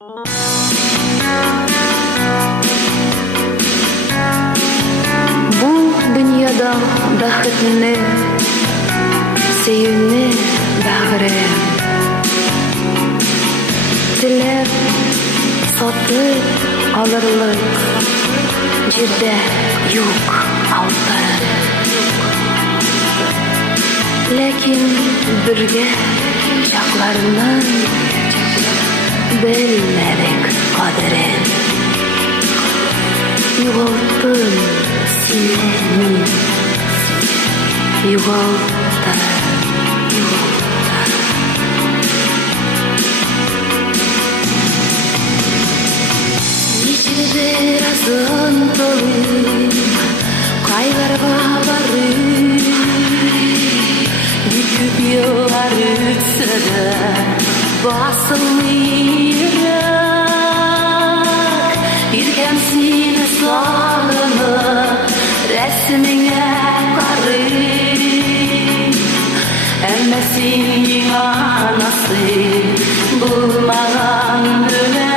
Bu dünyada бақытны, сөюне бәгъре. Тілеп, сатып алырлык жерде юк алтын. Ләкин бергә чакларның белмәдек кадерен. Югалттым сине мин, югалттым. Ничек азын толып, кайларга барып, күп yıllar ötse de basılmayacak. Irken seni sağlanıp resmine karayım. Ama senin anası bulmadan öyle.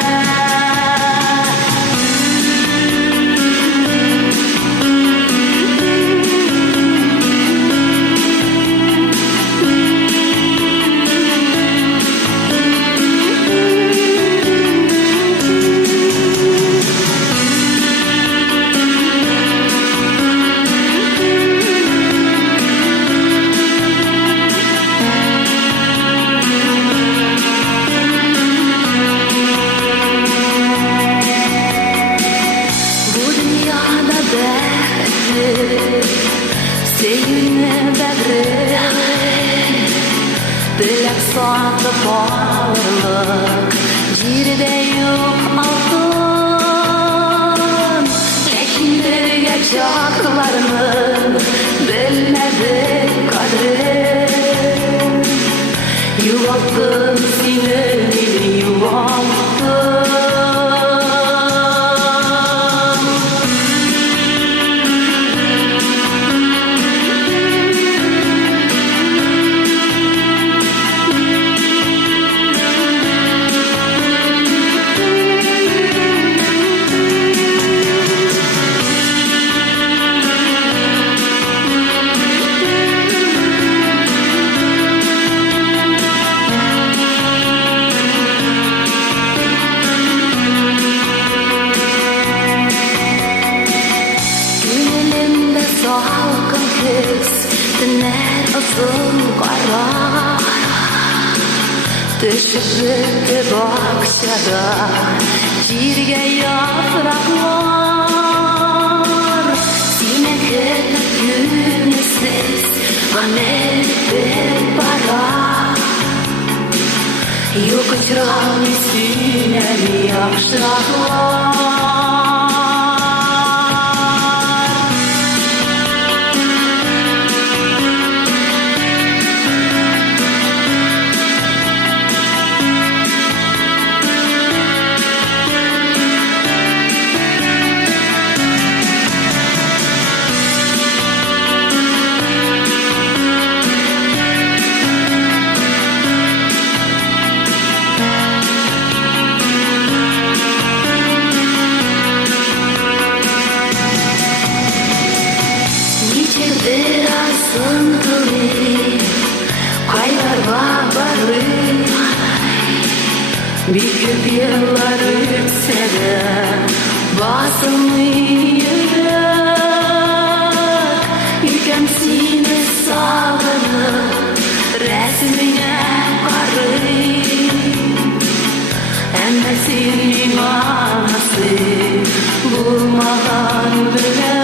Seninle bägre dilek satıp alırlık jirde yok altın. Lekin birge çaklarının bilmedik kadrin. Yuvalttım seni yuvalttım. Salkın kız diner uzun kara. Düşürdü bakşada jirge yapraklar. Sine kırık günüsüz amel bir para. Yok uçuran üstüne mi yakşaklar. Birazdan dönüp kaylarga barıp bir köp yıllar ötse de basılmayacak. Ülkem seni sağlanıp resmine karayım. Ama senin anası bulmadan bile.